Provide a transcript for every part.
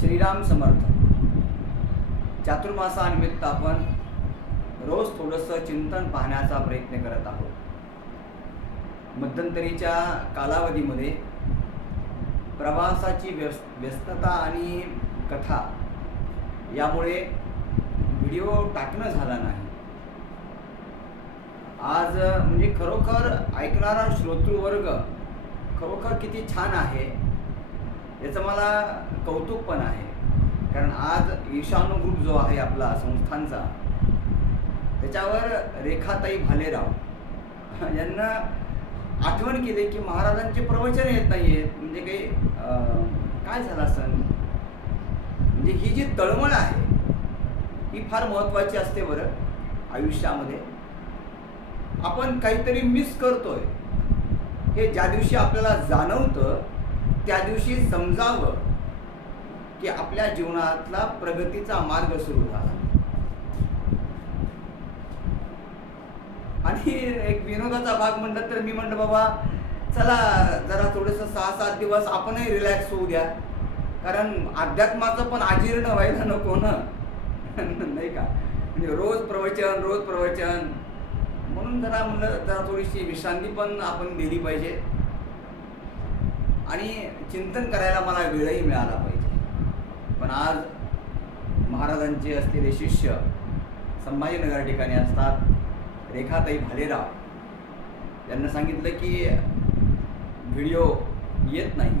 श्रीराम समर्थ. चातुर्मासानिमित्त आपण रोज थोडंसं चिंतन पाहण्याचा प्रयत्न करत आहोत. मध्यंतरीच्या कालावधीमध्ये प्रवासाची व्यस्तता आणि कथा यामुळे व्हिडिओ टाकणं झाला नाही. आज म्हणजे खरोखर ऐकणारा श्रोतृवर्ग खरोखर किती छान आहे याचं मला कौतुक पण आहे. कारण आज ईशानू ग्रुप जो आहे आपला संस्थांचा, त्याच्यावर रेखाताई भालेराव यांना आठवण केली की महाराजांचे प्रवचन येत नाही आहेत. म्हणजे काही काय झालं असेल. म्हणजे ही जी तळमळ आहे ही फार महत्त्वाची असते बरं आयुष्यामध्ये. आपण काहीतरी मिस करतोय हे ज्या दिवशी आपल्याला जाणवतं त्या दिवशी समजावं की आपल्या जीवनातला प्रगतीचा मार्ग सुरू झाला. आणि एक विनोदाचा भाग म्हणलं तर मी म्हणलं बाबा चला जरा थोडंसं 6-7 दिवस आपणही रिलॅक्स होऊ द्या. कारण अध्यात्माचं पण अजीर्ण व्हायला नको ना नाही का. म्हणजे रोज प्रवचन म्हणून जरा म्हणलं जरा थोडीशी विश्रांती पण आपण दिली पाहिजे आणि चिंतन करायला मला वेळही मिळाला पाहिजे. पण आज महाराजांचे असलेले शिष्य संभाजीनगर ठिकाणी असतात रेखाताई भालेराव यांना सांगितलं की व्हिडिओ येत नाही.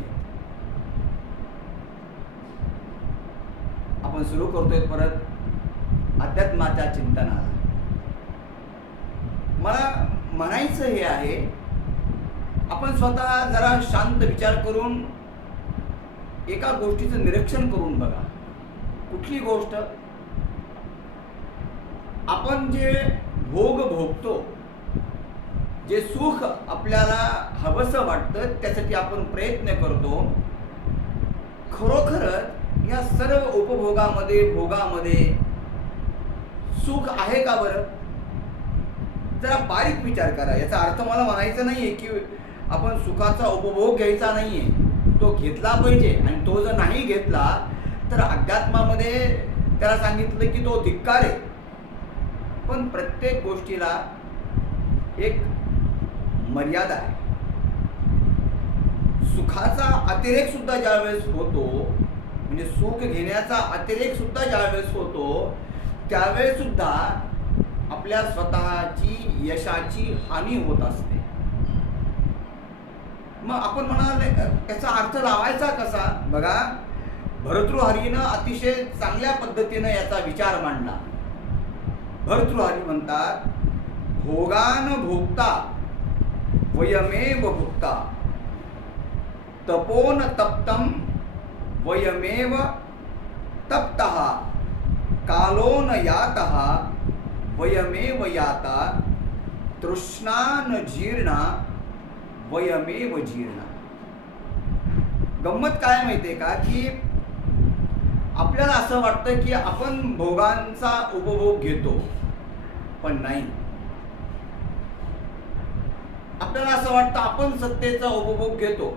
आपण सुरू करतोय परत अध्यात्माच्या चिंतनाला. मला म्हणायचं हे आहे, आपण स्वतः जरा शांत विचार करून एका गोष्टीचं निरीक्षण करून बघा. कुठली गोष्ट? आपण जे भोग भोगतो, जे सुख आपल्याला हवंसं वाटतं, त्यासाठी आपण प्रयत्न करतो. खरोखरच या सर्व उपभोगामध्ये भोगामध्ये सुख आहे का बरं? जरा बारीक विचार करा. याचा अर्थ मला म्हणायचं नाहीये की आपण सुखाचा उपभोग घ्यायचा नाहीये, तो घेतला पाहिजे. आणि तो जर नाही घेतला तर अध्यात्मामध्ये त्याला सांगितलं की तो धिक्कार आहे. पण प्रत्येक गोष्टीला एक मर्यादा आहे. सुखाचा अतिरेक सुद्धा ज्यावेळेस होतो, म्हणजे सुख घेण्याचा अतिरेक सुद्धा ज्यावेळेस होतो, त्यावेळेस सुद्धा आपल्या स्वतःची यशाची हानी होत असते. मग आपण म्हणाल याचा अर्थ लावायचा कसा? बघा, भर्तृहरीनं अतिशय चांगल्या पद्धतीनं याचा विचार मांडला. भर्तृहरी म्हणतात, भोगान भोगता वयमेव भुक्ता, तपोन तप्तम वयमेव तप्तः, कालोन यातः वयमेव याता, तृष्णान जीर्णा वयमेव जीर्णा. गंमत काय माहितीये का की आपल्याला असं वाटतं की आपण भोगांचा उपभोग घेतो, पण नाही. आपल्याला असं वाटतं आपण सत्तेचा उपभोग घेतो,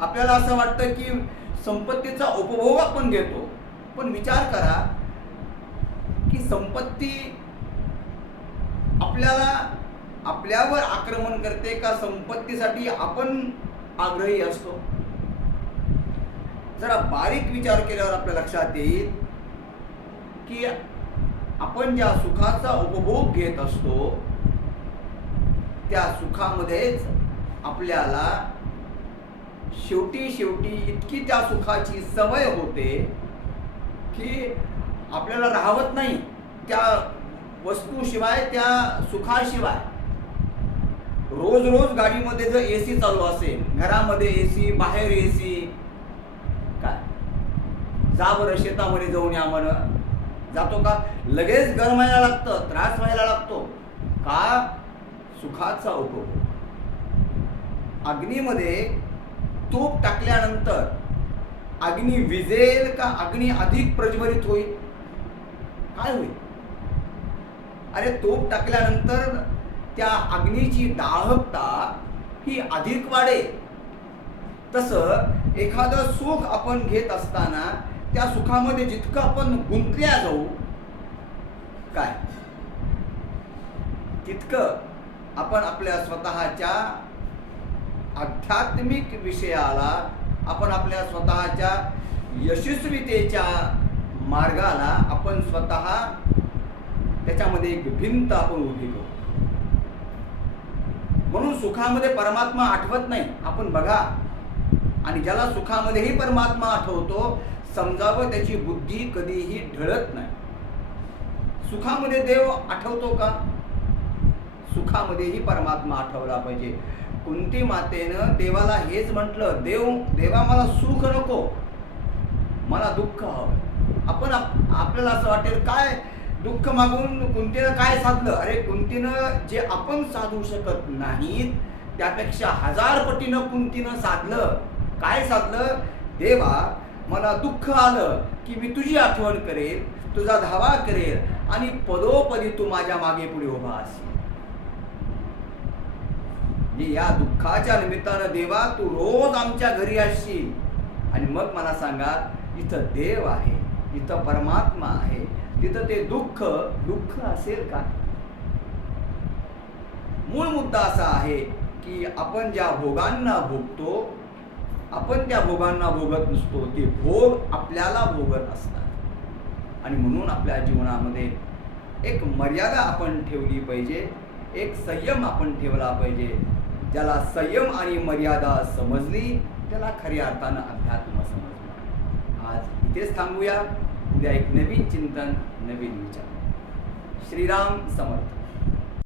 आपल्याला असं वाटतं की संपत्तीचा उपभोग आपण घेतो. पण विचार करा की संपत्ती आपल्यावर आक्रमण करते का संपत्तीसाठी आपण आग्रही असतो? जरा बारीक विचार केल्यावर आपल्या लक्षात येईल की आपण ज्या सुखाचा उपभोग घेत असतो त्या सुखामध्येच आपल्याला शेवटी इतकी त्या सुखाची सवय होते की आपल्याला राहवत नाही त्या वस्तूशिवाय, त्या सुखाशिवाय. रोज गाडीमध्ये जर एसी चालू असेल, घरामध्ये एसी, बाहेर एसी, काय जा बरं शेतामध्ये जाऊन या म्हणं जातो का? लगेच गरमायला लागतं, त्रास व्हायला लागतो का? सुखाचा उपभोग. अग्नीमध्ये तूप टाकल्यानंतर अग्नी विझेल का अग्नी अधिक प्रज्वलित होईल? काय होईल? अरे तूप टाकल्यानंतर त्या अग्नीची दाहकता ही अधिक वाढेल. तसं एखादं सुख आपण घेत असताना त्या सुखामध्ये जितकं आपण गुंतल्या जाऊ काय तितकं आपण आपल्या स्वतःच्या आध्यात्मिक विषयाला, आपण आपल्या स्वतःच्या यशस्वीतेच्या मार्गाला आपण स्वतः त्याच्यामध्ये एक भिंत आपण उभी करू. म्हणून सुखामध्ये परमात्मा आठवत नाही. आपण बघा, आणि ज्याला सुखामध्येही परमात्मा आठवतो समजावं त्याची बुद्धी कधीही ढळत नाही. सुखामध्ये देव आठवतो का? सुखामध्येही परमात्मा आठवला पाहिजे. कुंती मातेनं देवाला हेच म्हटलं, देवा मला सुख नको, मला दुःख हवं. आपण आपल्याला असं वाटेल काय दुःख मागून कुंतीनं काय साधलं? अरे कुंतीनं जे आपण साधू शकत नाहीत त्यापेक्षा 1000 पटीनं कुंतीनं साधलं. काय साधलं? देवा मला दुःख आलं की मी तुझी आठवण करेल, तुझा धावा करेल आणि पदोपदी तू माझ्या मागे पुढे उभा असेल. या दुःखाच्या निमित्तानं देवा तू रोज आमच्या घरी असशील. आणि मग मला सांगा, इथं देव आहे, इथं परमात्मा आहे, तिथं ते दुःख असेल का? मूळ मुद्दा असा आहे की आपण ज्या भोगांना भोगतो, आपण त्या भोगांना भोगत नसतो, ते भोग आपल्याला भोगत असतात. आणि म्हणून आपल्या जीवनामध्ये एक मर्यादा आपण ठेवली पाहिजे, एक संयम आपण ठेवला पाहिजे. ज्याला संयम आणि मर्यादा समजली त्याला खऱ्या अर्थानं अध्यात्म समजलं. आज इथेच थांबूया. उद्या एक नवीन चिंतन, नवीन विचार. श्रीराम समर्थ.